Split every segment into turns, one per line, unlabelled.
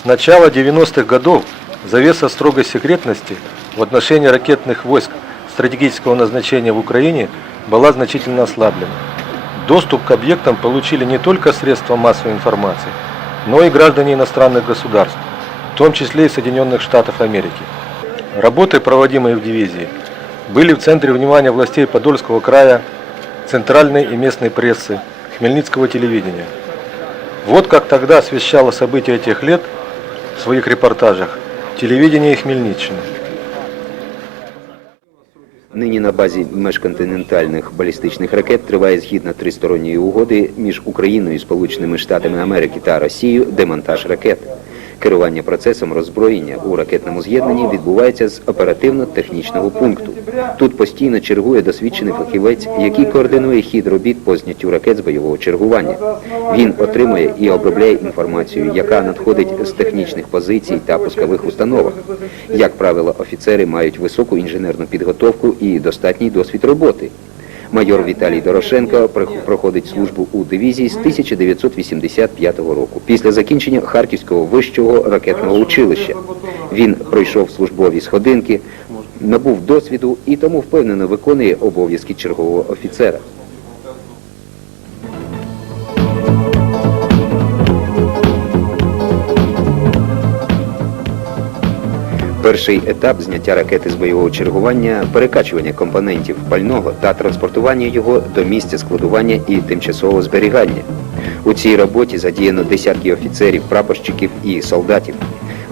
С начала 90-х годов завеса строгой секретности в отношении ракетных войск стратегического назначения в Украине была значительно ослаблена. Доступ к объектам получили не только средства массовой информации, но и граждане иностранных государств, в том числе и Соединенных Штатов Америки. Работы, проводимые в дивизии, были в центре внимания властей Подольского края, центральной и местной прессы, Хмельницкого телевидения. Вот как тогда освещало события этих лет своих репортажах телевидение Хмельниччины.
цій роботі задіяно десятки офіцерів, прапорщиків і солдатів.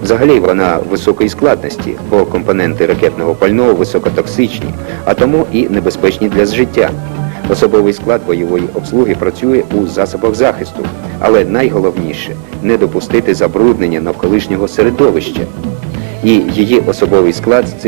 Взагалі вона високої складності, бо компоненти ракетного пального високотоксичні, а тому і небезпечні для життя. Особовий склад бойової обслуги працює у засобах захисту, але найголовніше не допустити забруднення навколишнього середовища. І її особовий склад це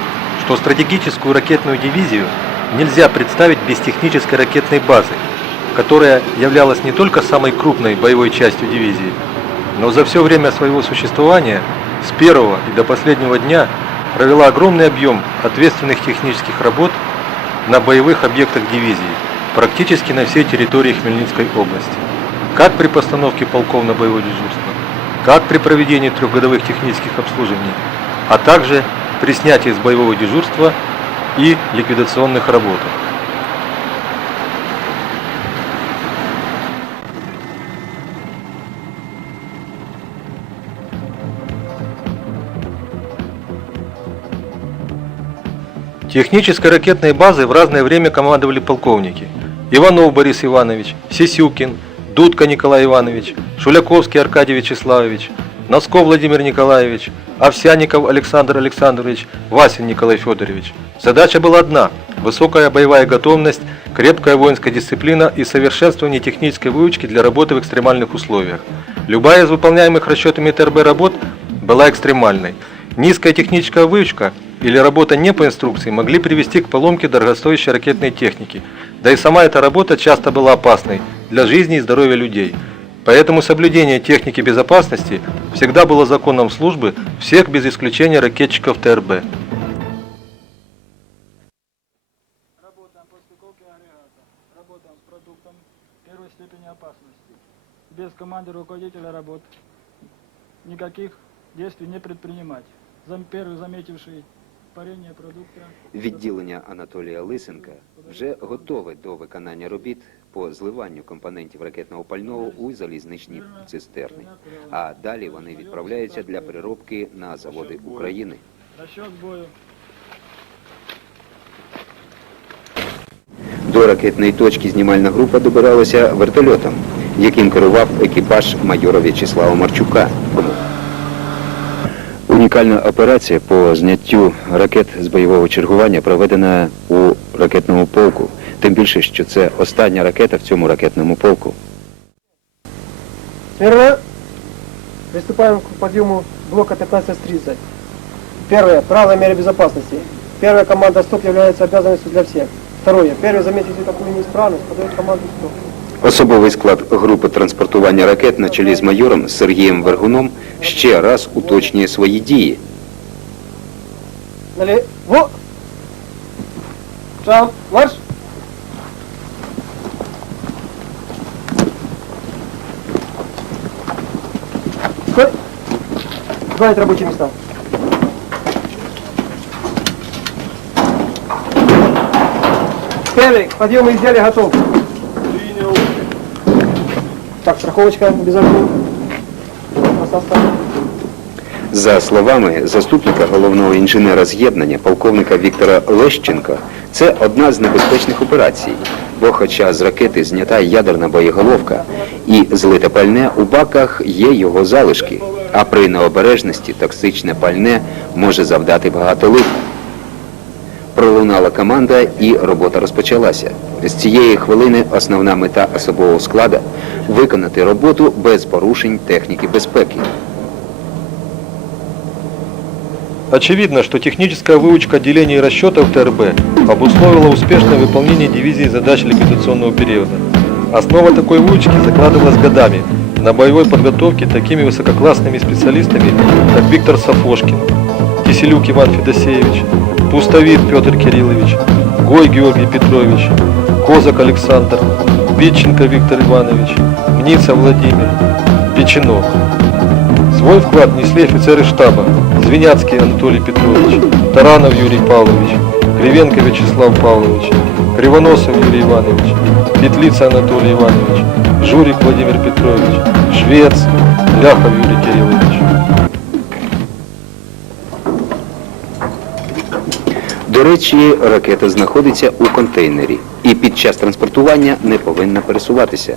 что стратегическую ракетную дивизию нельзя представить без технической ракетной базы, которая являлась не только самой крупной боевой частью дивизии, но за все время своего существования с первого и до последнего дня провела огромный объем ответственных технических работ на боевых объектах дивизии, практически на всей территории Хмельницкой области. Как при постановке полков на боевое дежурство, как при проведении трехгодовых технических обслуживаний – а также при снятии с боевого дежурства и ликвидационных работах. Технической ракетной базой в разное время командовали полковники. Иванов Борис Иванович, Сисюкин, Дудка Николай Иванович, Шуляковский Аркадий Вячеславович, Носков Владимир Николаевич, Овсяников Александр Александрович, Васин Николай Федорович. Задача была одна – высокая боевая готовность, крепкая воинская дисциплина и совершенствование технической выучки для работы в экстремальных условиях. Любая из выполняемых расчетами ТРБ работ была экстремальной. Низкая техническая выучка или работа не по инструкции могли привести к поломке дорогостоящей ракетной техники. Да и сама эта работа часто была опасной для жизни и здоровья людей. Поэтому соблюдение техники безопасности – всегда было законом службы всех без исключения ракетчиков ТРБ.
Відділення Анатолія Лисенка вже готове до виконання робіт відправляються для переробки на заводи України. До ракетної точки знімальна група добиралася вертольотом, яким керував екіпаж майора В'ячеслава Марчука. Унікальна операція по зняттю ракет з бойового чергування проведена у ракетному полку. Тим більше, що це остання ракета в цьому ракетному полку. Особовий склад групи транспортування ракет на чолі з майором Сергієм Вергуном ще раз це одна з небезпечних операцій, бо хоча з ракети знята ядерна боєголовка і злите пальне у баках є його залишки, а при необережності токсичне пальне може завдати багато лиху. Пролунала команда і робота розпочалася. З цієї хвилини основна мета особового складу виконати роботу без порушень техніки безпеки.
Очевидно, что техническая выучка отделений расчетов ТРБ обусловила успешное выполнение дивизии задач ликвидационного периода. Основа такой выучки закладывалась годами на боевой подготовке такими высококлассными специалистами, как Виктор Сафошкин, Киселюк Иван Федосеевич, Пустовит Петр Кириллович, Гой Георгий Петрович, Козак Александр, Питченко Виктор Иванович, Мница Владимир, Печенок. Свой вклад внесли офицеры штаба Звеняцкий Анатолий Петрович, Таранов Юрий Павлович, Кривенко Вячеслав Павлович, Кривоносов Юрий Иванович, Петлица Анатолий Иванович, Журик Владимир Петрович, Швец, Ляхов Юрий Кириллович.
До речі, ракета знаходиться у контейнері і під час транспортування не повинна пересуватися.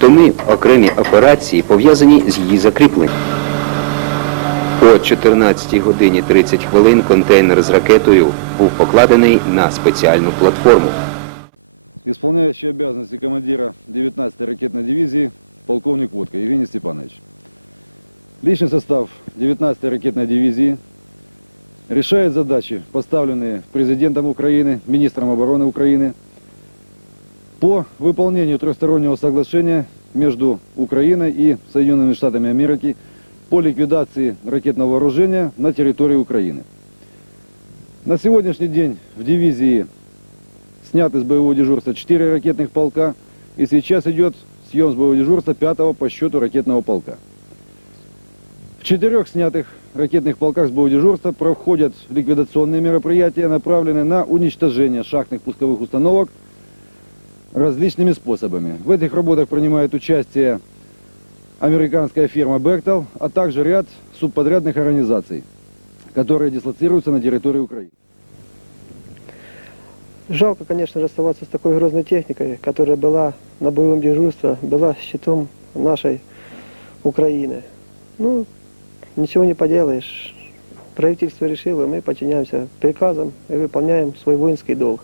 Тому окремі операції пов'язані з її закріпленням. О 14 годині 30 хвилин контейнер з ракетою покладений на спеціальну платформу.
Исполняющий обязанности командира 19-й ракетной дивизии полковник Водка Евгений Степанович. Личный состав 19-й ракетной дивизии решает задачи, поставленные президентом Украины, министром обороны Украины, по выполнению трехстороннего соглашения между Украиной и Соединенными Штатами Америки по ликвидации ракетного вооружения на территории Украины. На сегодняшний день в дивизии сняты с боевого дежурства 4 ракетных полка, и сейчас идет съем с боевого дежурства 5 по счету ракетного полка. В четырех снятых ракетных полках с боевого дежурства проходят ликвидационные мероприятия, направленные на уничтожение шахтных пусковых установок различными способами. В этих работах принимает участие американская фирма Бектал, а также ряд субподрядных организаций, которые дислоцируются на территории Украины.
Жалко, конечно, расставаться с такой грозной техникой, которая была на боевом дежурстве, была щитом нашей Украины. Ну, ничего не поделаешь. Правительство решило, мы подчиняемся приказам и выполняем свой воинский долг.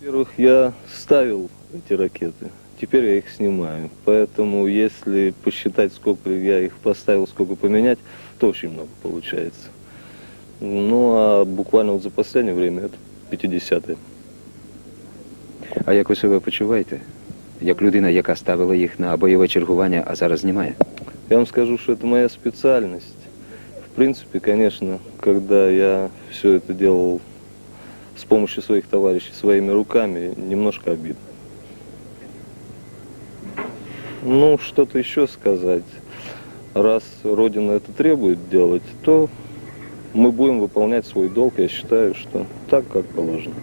Во-первых, я ставил эти ракеты, теперь я их снимаю. Поэтому, если посчитать, сколько я их поставил, сколько поменять, то очень много получается. Ну, а буквально вот за последнее время это 50-е.
А як ви себе почуваєте? Як людина, яка ставила їх на бойове чергування, а зараз знімає?
Я вам скажу, что это моя специальность. В принципе, конечно, когда я все это делал с помощью своих товарищей, своими руками, немножко обидно. Ну, что-то еще сказать. Раз Родина это требует делать, то мы будем выполнять свой долг. Я считаю, что так, как положено.